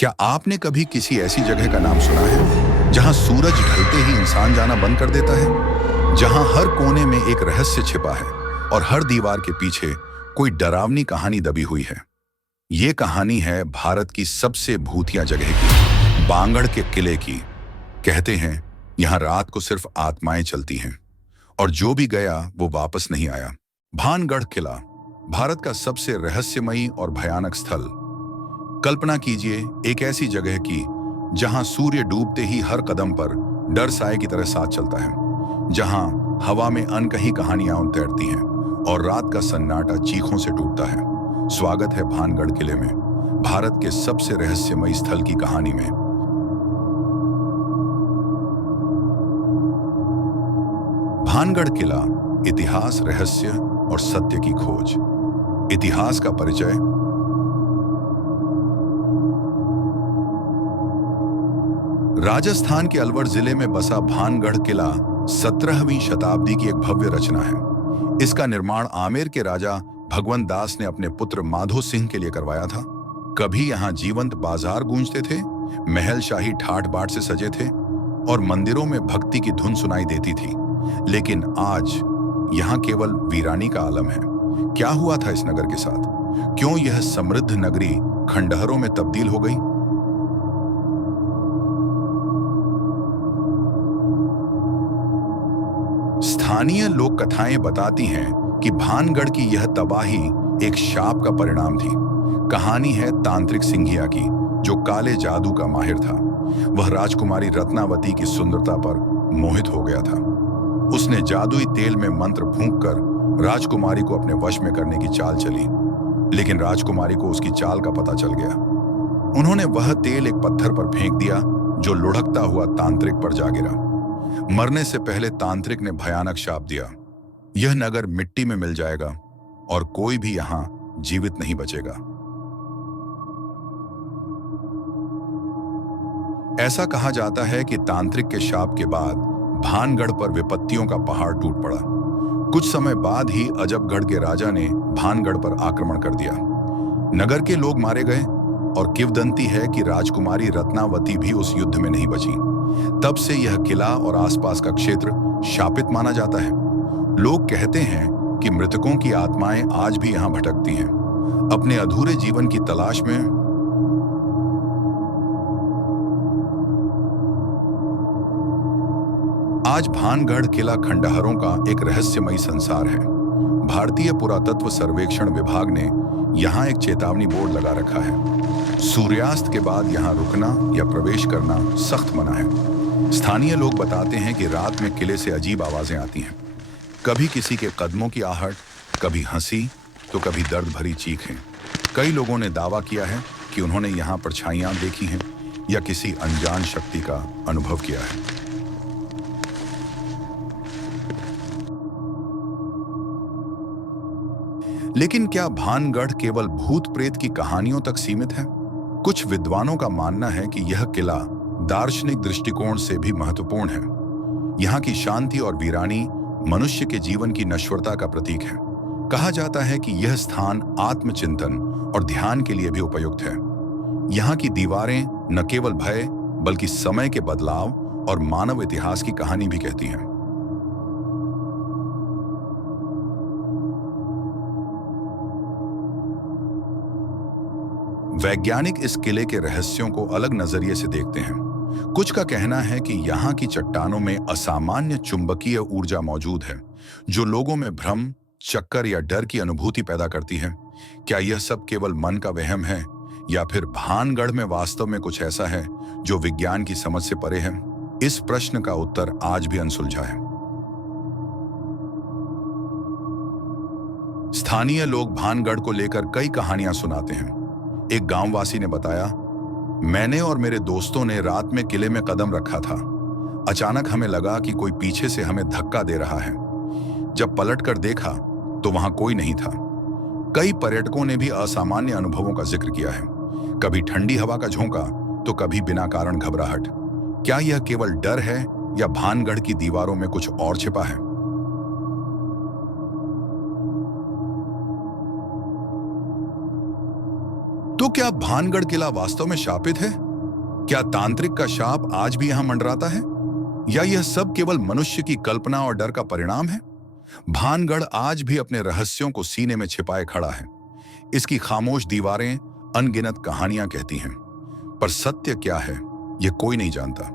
क्या आपने कभी किसी ऐसी जगह का नाम सुना है जहां सूरज ढलते ही इंसान जाना बंद कर देता है, जहां हर कोने में एक रहस्य छिपा है और हर दीवार के पीछे कोई डरावनी कहानी दबी हुई है? ये कहानी है भारत की सबसे भूतिया जगह की, बांगड़ के किले की। कहते हैं यहां रात को सिर्फ आत्माएं चलती हैं और जो भी गया वो वापस नहीं आया। भानगढ़ किला भारत का सबसे रहस्यमयी और भयानक स्थल। कल्पना कीजिए एक ऐसी जगह की जहां सूर्य डूबते ही हर कदम पर डर साए की तरह साथ चलता है, जहां हवा में अनकही कहानियां तैरती हैं और रात का सन्नाटा चीखों से टूटता है। स्वागत है भानगढ़ किले में, भारत के सबसे रहस्यमयी स्थल की कहानी में। भानगढ़ किला, इतिहास, रहस्य और सत्य की खोज। इतिहास का परिचय। राजस्थान के अलवर जिले में बसा भानगढ़ किला 17वीं शताब्दी की एक भव्य रचना है। इसका निर्माण आमेर के राजा भगवंत दास ने अपने पुत्र माधो सिंह के लिए करवाया था। कभी यहाँ जीवंत बाजार गूंजते थे, महल शाही ठाठ बाट से सजे थे और मंदिरों में भक्ति की धुन सुनाई देती थी। लेकिन आज यहाँ केवल वीरानी का आलम है। क्या हुआ था इस नगर के साथ? क्यों यह समृद्ध नगरी खंडहरों में तब्दील हो गई? स्थानीय लोक कथाएं बताती हैं कि भानगढ़ की यह तबाही एक शाप का परिणाम थी। कहानी है तांत्रिक सिंघिया की, जो काले जादू का माहिर था। वह राजकुमारी रत्नावती की सुंदरता पर मोहित हो गया था। उसने जादुई तेल में मंत्र फूंककर राजकुमारी को अपने वश में करने की चाल चली, लेकिन राजकुमारी को उसकी चाल का पता चल गया। उन्होंने वह तेल एक पत्थर पर फेंक दिया, जो लुढ़कता हुआ तांत्रिक पर जा गिरा। मरने से पहले तांत्रिक ने भयानक शाप दिया, यह नगर मिट्टी में मिल जाएगा और कोई भी यहां जीवित नहीं बचेगा। ऐसा कहा जाता है कि तांत्रिक के शाप के बाद भानगढ़ पर विपत्तियों का पहाड़ टूट पड़ा। कुछ समय बाद ही अजबगढ़ के राजा ने भानगढ़ पर आक्रमण कर दिया। नगर के लोग मारे गए और किंवदंती है कि राजकुमारी रत्नावती भी उस युद्ध में नहीं बची। तब से यह किला और आसपास का क्षेत्र शापित माना जाता है। लोग कहते हैं कि मृतकों की आत्माएं आज भी यहां भटकती हैं, अपने अधूरे जीवन की तलाश में। आज भानगढ़ किला खंडहरों का एक रहस्यमयी संसार है। भारतीय पुरातत्व सर्वेक्षण विभाग ने यहां एक चेतावनी बोर्ड लगा रखा है। सूर्यास्त के बाद यहां रुकना या प्रवेश करना सख्त मना है। स्थानीय लोग बताते हैं कि रात में किले से अजीब आवाजें आती हैं, कभी किसी के कदमों की आहट, कभी हंसी तो कभी दर्द भरी चीखें। कई लोगों ने दावा किया है कि उन्होंने यहां परछाइयां देखी हैं या किसी अनजान शक्ति का अनुभव किया है। लेकिन क्या भानगढ़ केवल भूत प्रेत की कहानियों तक सीमित है? कुछ विद्वानों का मानना है कि यह किला दार्शनिक दृष्टिकोण से भी महत्वपूर्ण है। यहाँ की शांति और वीरानी मनुष्य के जीवन की नश्वरता का प्रतीक है। कहा जाता है कि यह स्थान आत्मचिंतन और ध्यान के लिए भी उपयुक्त है। यहाँ की दीवारें न केवल भय बल्कि समय के बदलाव और मानव इतिहास की कहानी भी कहती हैं। वैज्ञानिक इस किले के रहस्यों को अलग नजरिए से देखते हैं। कुछ का कहना है कि यहाँ की चट्टानों में असामान्य चुंबकीय ऊर्जा मौजूद है, जो लोगों में भ्रम, चक्कर या डर की अनुभूति पैदा करती है। क्या यह सब केवल मन का वहम है या फिर भानगढ़ में वास्तव में कुछ ऐसा है जो विज्ञान की समझ से परे है? इस प्रश्न का उत्तर आज भी अनसुलझा है। स्थानीय लोग भानगढ़ को लेकर कई कहानियां सुनाते हैं। एक गांववासी ने बताया, मैंने और मेरे दोस्तों ने रात में किले में कदम रखा था। अचानक हमें लगा कि कोई पीछे से हमें धक्का दे रहा है। जब पलटकर देखा तो वहां कोई नहीं था। कई पर्यटकों ने भी असामान्य अनुभवों का जिक्र किया है, कभी ठंडी हवा का झोंका तो कभी बिना कारण घबराहट। क्या यह केवल डर है या भानगढ़ की दीवारों में कुछ और छिपा है? तो क्या भानगढ़ किला वास्तव में शापित है? क्या तांत्रिक का शाप आज भी यहां मंडराता है, या यह सब केवल मनुष्य की कल्पना और डर का परिणाम है? भानगढ़ आज भी अपने रहस्यों को सीने में छिपाए खड़ा है। इसकी खामोश दीवारें अनगिनत कहानियां कहती हैं, पर सत्य क्या है यह कोई नहीं जानता।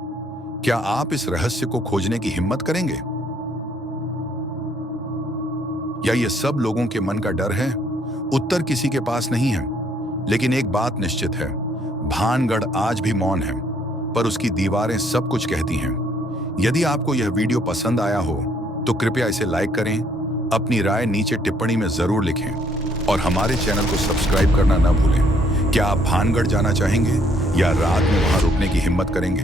क्या आप इस रहस्य को खोजने की हिम्मत करेंगे, या यह सब लोगों के मन का डर है? उत्तर किसी के पास नहीं है, लेकिन एक बात निश्चित है, भानगढ़ आज भी मौन है, पर उसकी दीवारें सब कुछ कहती हैं। यदि आपको यह वीडियो पसंद आया हो तो कृपया इसे लाइक करें, अपनी राय नीचे टिप्पणी में जरूर लिखें और हमारे चैनल को सब्सक्राइब करना न भूलें। क्या आप भानगढ़ जाना चाहेंगे या रात में वहां रुकने की हिम्मत करेंगे?